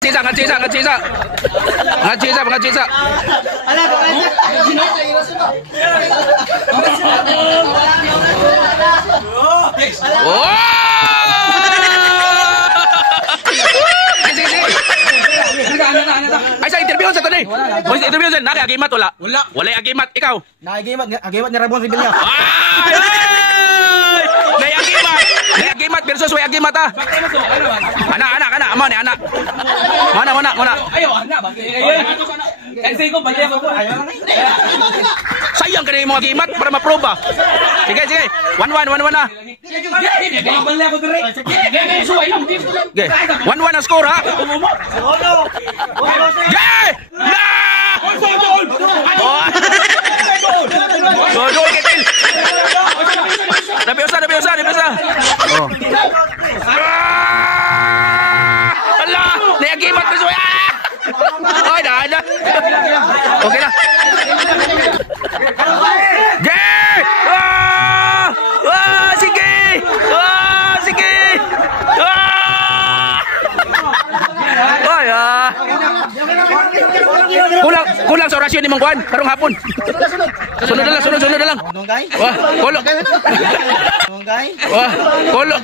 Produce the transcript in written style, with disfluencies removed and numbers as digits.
Cisa, ngacisa, ngacisa. Ngacisa, ngacisa. Ala, oh! Ay, sa interview sa to ni. Mo sa interview sa nakagimat wala. Wala agimat ikaw. Nakagimat ni Rabon Rebilla. Nay agimat. Nay agimat versus way agimat ah. Anak. Amo ni anak. Mana. Ayo anak ba. Kasi ko bali ako. Sayang ka na yung mga agimat para ma-prove ah. Sige. 1-1 na. Bali ako dire. Okay. 1-1 ang score ha. Yeah! Gol Ketil. Nabiusa. Oh. Allah, nayagimat ko suya. Ay, dah. Okay na. Yeah! Sige. Kulang sa orasyon ni Mang Juan karong hapon. Sunod na lang. Nonggay? Wah, kolo. Nonggay? Wah, kolo.